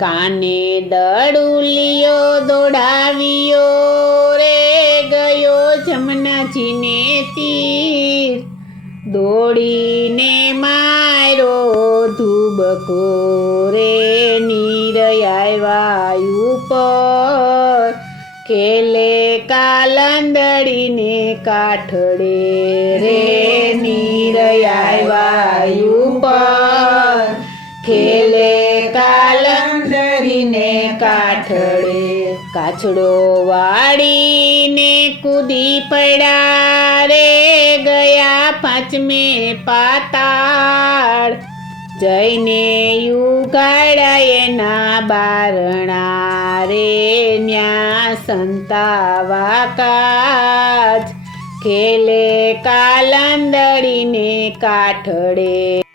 કાને દડુલિયો દોડાવ્યો રે ગયો જમનાજીને તીર દોડીને માર્યો ધુબકો રે નીર આવ્યા ઉપર ખેલે કાલંદડીને કાઠડે રે નીર આવ્યા ઉપર ખેલે કાલંદડીને કાઠડે કાછડો વાળીને કૂદી પડ્યા રે ગયા પાંચમે પાતાળ જઈને યુગાડા એના બારણા રે ન્યા સંતાવા કાજ ખેલે કાલંદડીને કાઠડે।